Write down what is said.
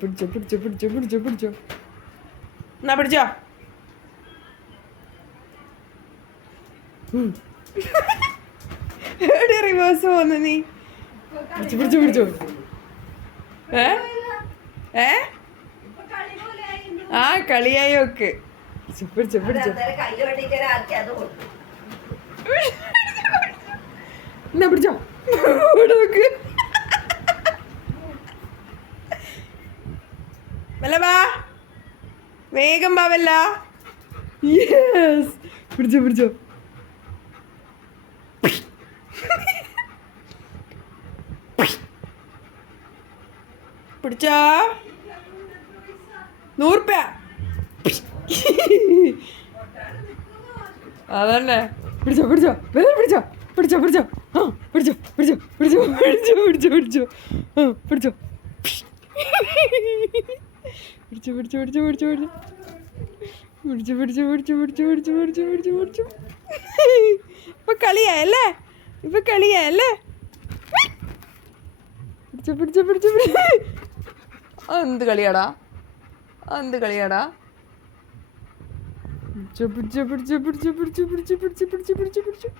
പിടിച്ചോ പിടിച്ചോ പിടിച്ചോ പിടിച്ചോ പിടിച്ചോ എന്നാ പിടിച്ചോ. എവിടെ റിവേഴ്സ് പോന്നു നീ? പിടിച്ചു പിടിച്ചു പിടിച്ചോ. ഏ ആ കളിയായി ഒക്കെ. പിടിച്ചോ പിടിച്ചോ എന്നാ പിടിച്ചോ. ഇവിടെ നോക്ക്. വല്ല വാ, വേഗം പാവല്ല. യെസ്, പിടിച്ചോ പിടിച്ചോ. പിടിച്ചോ. 100 രൂപ. അതന്നെ. പിടിച്ചോ പിടിച്ചോ പിടിച്ചോ പിടിച്ചോ പിടിച്ചോ ആ പിടിച്ചോ പിടിച്ചോ പിടിച്ചോ പിടിച്ചോ പിടിച്ചോ പിടിച്ചോ ആ പിടിച്ചോ പിടിച്ചോ പിടിച്ചോ പിടിച്ചോ പിടിച്ചോ പിടിച്ചോ പിടിച്ചോ പിടിച്ചോ പിടിച്ചോ പിടിച്ചോ പിടിച്ചോ പിടിച്ചോ പിടിച്ചോ. ഇപ്പൊ കളിയായല്ലേ, ഇപ്പൊ കളിയായല്ലേ. പിടിച്ചോ പിടിച്ചോ പിടിച്ചോ പിടിച്ചോ. എന്ത് കളിയാടാ, എന്ത് കളിയാടാ. പിടിച്ചോ പിടിച്ചോ പിടിച്ചോ പിടിച്ചോ പിടിച്ചോ പിടിച്ചോ പിടിച്ചോ പിടിച്ചോ പിടിച്ചോ പിടിച്ചോ.